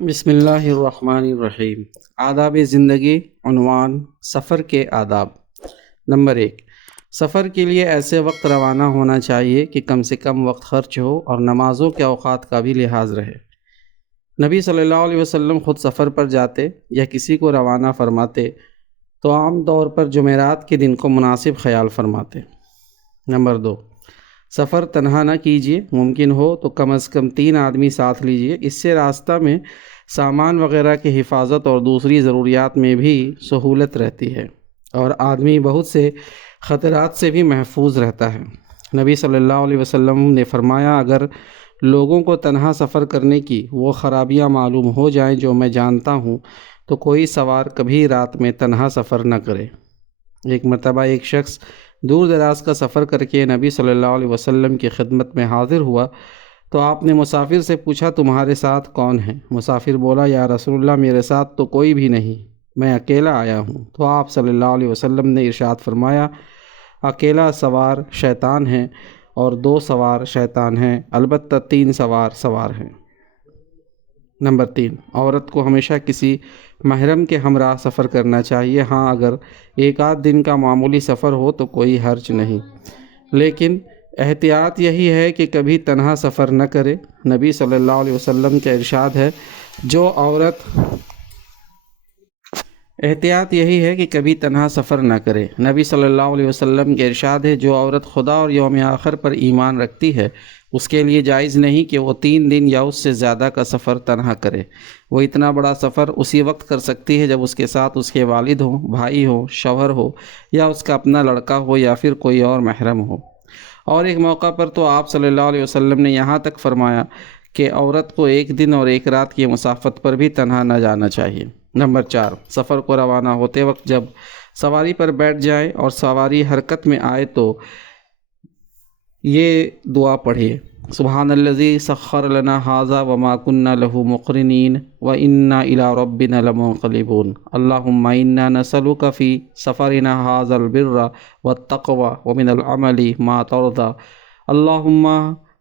بسم اللہ الرحمن الرحیم۔ آداب زندگی۔ عنوان: سفر کے آداب۔ نمبر 1، سفر کے لیے ایسے وقت روانہ ہونا چاہیے کہ کم سے کم وقت خرچ ہو اور نمازوں کے اوقات کا بھی لحاظ رہے۔ نبی صلی اللہ علیہ وسلم خود سفر پر جاتے یا کسی کو روانہ فرماتے تو عام طور پر جمعرات کے دن کو مناسب خیال فرماتے۔ نمبر 2، سفر تنہا نہ کیجیے، ممکن ہو تو کم از کم 3 آدمی ساتھ لیجیے، اس سے راستہ میں سامان وغیرہ کی حفاظت اور دوسری ضروریات میں بھی سہولت رہتی ہے، اور آدمی بہت سے خطرات سے بھی محفوظ رہتا ہے۔ نبی صلی اللہ علیہ وسلم نے فرمایا، اگر لوگوں کو تنہا سفر کرنے کی وہ خرابیاں معلوم ہو جائیں جو میں جانتا ہوں تو کوئی سوار کبھی رات میں تنہا سفر نہ کرے۔ ایک مرتبہ ایک شخص دور دراز کا سفر کر کے نبی صلی اللہ علیہ وسلم کی خدمت میں حاضر ہوا تو آپ نے مسافر سے پوچھا، تمہارے ساتھ کون ہے؟ مسافر بولا، یا رسول اللہ، میرے ساتھ تو کوئی بھی نہیں، میں اکیلا آیا ہوں۔ تو آپ صلی اللہ علیہ وسلم نے ارشاد فرمایا، اکیلا سوار شیطان ہے اور 2 سوار شیطان ہیں، البتہ 3 سوار ہیں۔ نمبر 3، عورت کو ہمیشہ کسی محرم کے ہمراہ سفر کرنا چاہیے۔ ہاں، اگر ایک آدھ دن کا معمولی سفر ہو تو کوئی حرج نہیں، لیکن احتیاط یہی ہے کہ کبھی تنہا سفر نہ کرے۔ نبی صلی اللہ علیہ وسلم کا ارشاد ہے، نبی صلی اللہ علیہ وسلم کے ارشاد ہے، جو عورت خدا اور یوم آخر پر ایمان رکھتی ہے اس کے لیے جائز نہیں کہ وہ 3 دن یا اس سے زیادہ کا سفر تنہا کرے۔ وہ اتنا بڑا سفر اسی وقت کر سکتی ہے جب اس کے ساتھ اس کے والد ہوں، بھائی ہوں، شوہر ہو، یا اس کا اپنا لڑکا ہو، یا پھر کوئی اور محرم ہو۔ اور ایک موقع پر تو آپ صلی اللہ علیہ وسلم نے یہاں تک فرمایا کہ عورت کو 1 دن اور 1 رات کی مسافت پر بھی تنہا نہ جانا چاہیے۔ نمبر 4، سفر کو روانہ ہوتے وقت جب سواری پر بیٹھ جائے اور سواری حرکت میں آئے تو یہ دعا پڑھیے، سبحان الذی سخر لنا ھذا وما كنا له مقرنین وانا الى ربنا لمنقلبون، اللهم انا نسألك في سفرنا هذا البر والتقوى ومن العمل ما ترضى، اللهم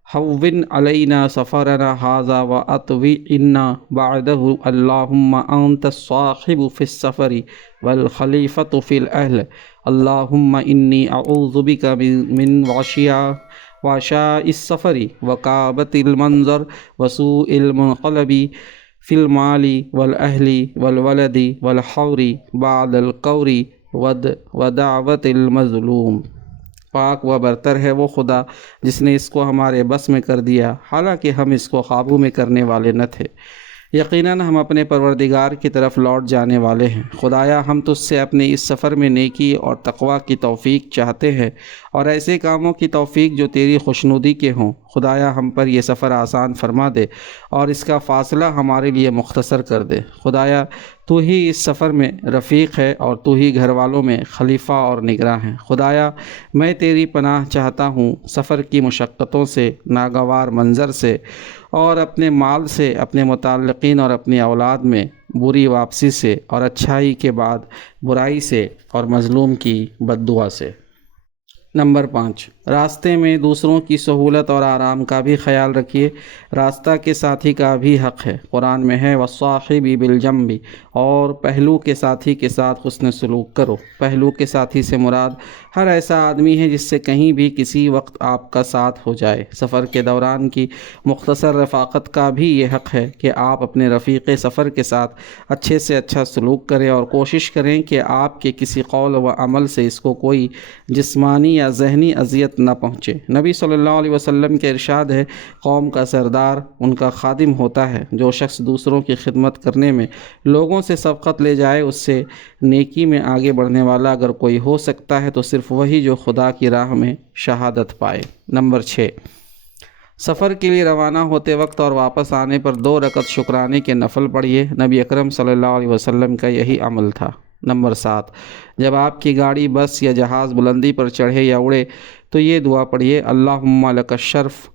هون علينا سفرنا هذا وأطوعنا بعده، اللهم أنت الصاحب في السفر والخليفة في الأهل، اللهم إني أعوذ بك من وعشاء السفر وكآبة المنظر وسوء المنقلب في المال والأهل والولد والحور بعد القور ودعوة المظلوم۔ پاک و برتر ہے وہ خدا جس نے اس کو ہمارے بس میں کر دیا، حالانکہ ہم اس کو قابو میں کرنے والے نہ تھے۔ یقیناً ہم اپنے پروردگار کی طرف لوٹ جانے والے ہیں۔ خدایا، ہم تجھ سے اپنے اس سفر میں نیکی اور تقوی کی توفیق چاہتے ہیں، اور ایسے کاموں کی توفیق جو تیری خوشنودی کے ہوں۔ خدایا، ہم پر یہ سفر آسان فرما دے اور اس کا فاصلہ ہمارے لیے مختصر کر دے۔ خدایا، تو ہی اس سفر میں رفیق ہے اور تو ہی گھر والوں میں خلیفہ اور نگراں ہے۔ خدایا، میں تیری پناہ چاہتا ہوں سفر کی مشقتوں سے، ناگوار منظر سے، اور اپنے مال سے، اپنے متعلقین اور اپنی اولاد میں بری واپسی سے، اور اچھائی کے بعد برائی سے، اور مظلوم کی بد دعا سے۔ نمبر 5، راستے میں دوسروں کی سہولت اور آرام کا بھی خیال رکھیے۔ راستہ کے ساتھی کا بھی حق ہے۔ قرآن میں ہے، وَالصَّاحِبِ بِالْجَنبِ، اور پہلو کے ساتھی کے ساتھ حسن سلوک کرو۔ پہلو کے ساتھی سے مراد ہر ایسا آدمی ہے جس سے کہیں بھی کسی وقت آپ کا ساتھ ہو جائے۔ سفر کے دوران کی مختصر رفاقت کا بھی یہ حق ہے کہ آپ اپنے رفیق سفر کے ساتھ اچھے سے اچھا سلوک کریں اور کوشش کریں کہ آپ کے کسی قول و عمل سے اس کو کوئی جسمانی یا ذہنی اذیت نہ پہنچے۔ نبی صلی اللہ علیہ وسلم کے ارشاد ہے، قوم کا سردار ان کا خادم ہوتا ہے۔ جو شخص دوسروں کی خدمت کرنے میں لوگوں سے سبقت لے جائے، اس سے نیکی میں آگے بڑھنے والا اگر کوئی ہو سکتا ہے تو صرف وہی جو خدا کی راہ میں شہادت پائے۔ نمبر 6، سفر کے لیے روانہ ہوتے وقت اور واپس آنے پر 2 رکعت شکرانے کے نفل پڑھیے۔ نبی اکرم صلی اللہ علیہ وسلم کا یہی عمل تھا۔ نمبر 7، جب آپ کی گاڑی، بس یا جہاز بلندی پر چڑھے یا اڑے تو یہ دعا پڑھیے، اللہم لک الشرف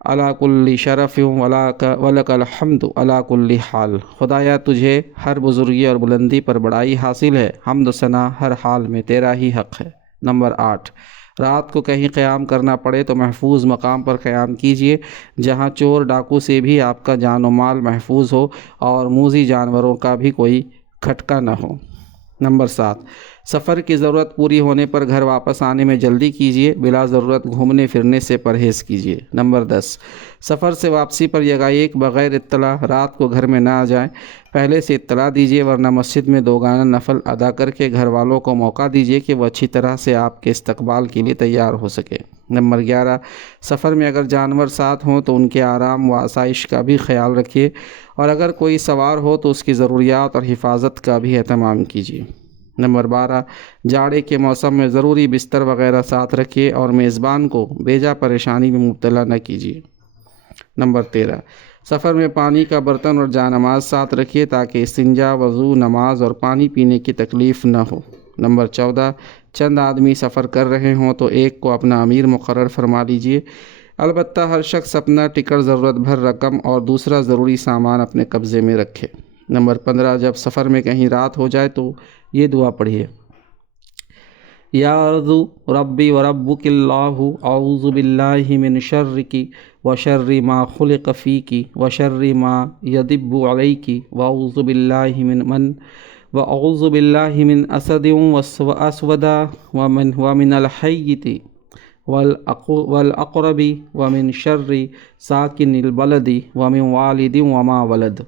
علی کل شرف ولک الحمد علی کل حال۔ خدایا، تجھے ہر بزرگی اور بلندی پر بڑائی حاصل ہے، حمد و ثنا ہر حال میں تیرا ہی حق ہے۔ نمبر 8، رات کو کہیں قیام کرنا پڑے تو محفوظ مقام پر قیام کیجیے جہاں چور ڈاکو سے بھی آپ کا جان و مال محفوظ ہو اور موذی جانوروں کا بھی کوئی کھٹکا نہ ہو۔ نمبر 7، سفر کی ضرورت پوری ہونے پر گھر واپس آنے میں جلدی کیجیے، بلا ضرورت گھومنے پھرنے سے پرہیز کیجیے۔ نمبر 10، سفر سے واپسی پر یکایک بغیر اطلاع رات کو گھر میں نہ آ جائیں، پہلے سے اطلاع دیجیے، ورنہ مسجد میں 2 گانا نفل ادا کر کے گھر والوں کو موقع دیجیے کہ وہ اچھی طرح سے آپ کے استقبال کے لیے تیار ہو سکے۔ نمبر 11، سفر میں اگر جانور ساتھ ہوں تو ان کے آرام و آسائش کا بھی خیال رکھیے، اور اگر کوئی سوار ہو تو اس کی ضروریات اور حفاظت کا بھی اہتمام کیجیے۔ نمبر 12، جاڑے کے موسم میں ضروری بستر وغیرہ ساتھ رکھیے اور میزبان کو بیجا پریشانی میں مبتلا نہ کیجیے۔ نمبر 13، سفر میں پانی کا برتن اور جانماز ساتھ رکھیے تاکہ استنجا، وضو، نماز اور پانی پینے کی تکلیف نہ ہو۔ نمبر 14، چند آدمی سفر کر رہے ہوں تو ایک کو اپنا امیر مقرر فرما لیجیے، البتہ ہر شخص اپنا ٹکٹ، ضرورت بھر رقم اور دوسرا ضروری سامان اپنے قبضے میں رکھے۔ نمبر 15، جب سفر میں کہیں رات ہو جائے تو یہ دعا پڑھیے، یا ارض ربی و ربک اللہ، اعوذ باللہ من شرک و شر ما خلق فیک و شر ما یدب علیک و اعوذ باللہ من اسد و اسود ومن الحیت والعقرب ومن شر ساکن البلد ومن والد وما ولد۔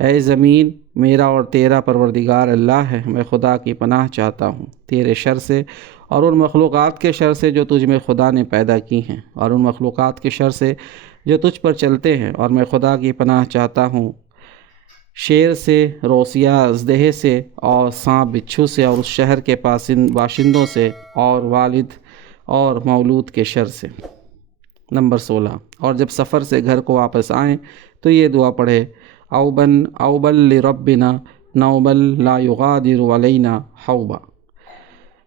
اے زمین، میرا اور تیرا پروردگار اللہ ہے، میں خدا کی پناہ چاہتا ہوں تیرے شر سے اور ان مخلوقات کے شر سے جو تجھ میں خدا نے پیدا کی ہیں، اور ان مخلوقات کے شر سے جو تجھ پر چلتے ہیں، اور میں خدا کی پناہ چاہتا ہوں شیر سے، روسیا اژدہے سے، اور سانپ بچھو سے، اور اس شہر کے باشندوں سے، اور والد اور مولود کے شر سے۔ نمبر 16، اور جب سفر سے گھر کو واپس آئیں تو یہ دعا پڑھے، اوبل لربنا نوبل لا یغادر علینا حوبا۔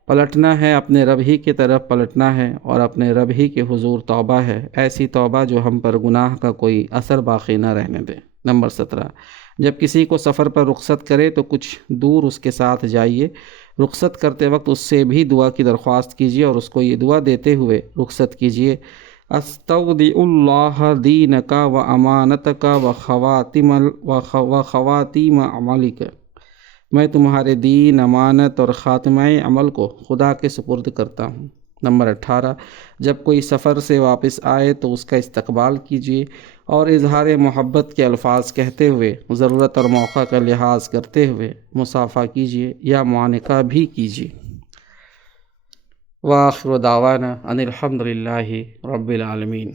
پلٹنا ہے، اپنے رب ہی کی طرف پلٹنا ہے، اور اپنے رب ہی کے حضور توبہ ہے، ایسی توبہ جو ہم پر گناہ کا کوئی اثر باقی نہ رہنے دے۔ نمبر 17، جب کسی کو سفر پر رخصت کرے تو کچھ دور اس کے ساتھ جائیے، رخصت کرتے وقت اس سے بھی دعا کی درخواست کیجیے اور اس کو یہ دعا دیتے ہوئے رخصت کیجیے، استودع اللہ دینک و امانتک و خواتیم عملک۔ میں تمہارے دین، امانت اور خاتمہ عمل کو خدا کے سپرد کرتا ہوں۔ نمبر 18، جب کوئی سفر سے واپس آئے تو اس کا استقبال کیجیے اور اظہار محبت کے الفاظ کہتے ہوئے، ضرورت اور موقع کا لحاظ کرتے ہوئے مصافحہ کیجیے یا معانقہ بھی کیجیے۔ وآخر دعوانا ان الحمد للہ رب العالمین۔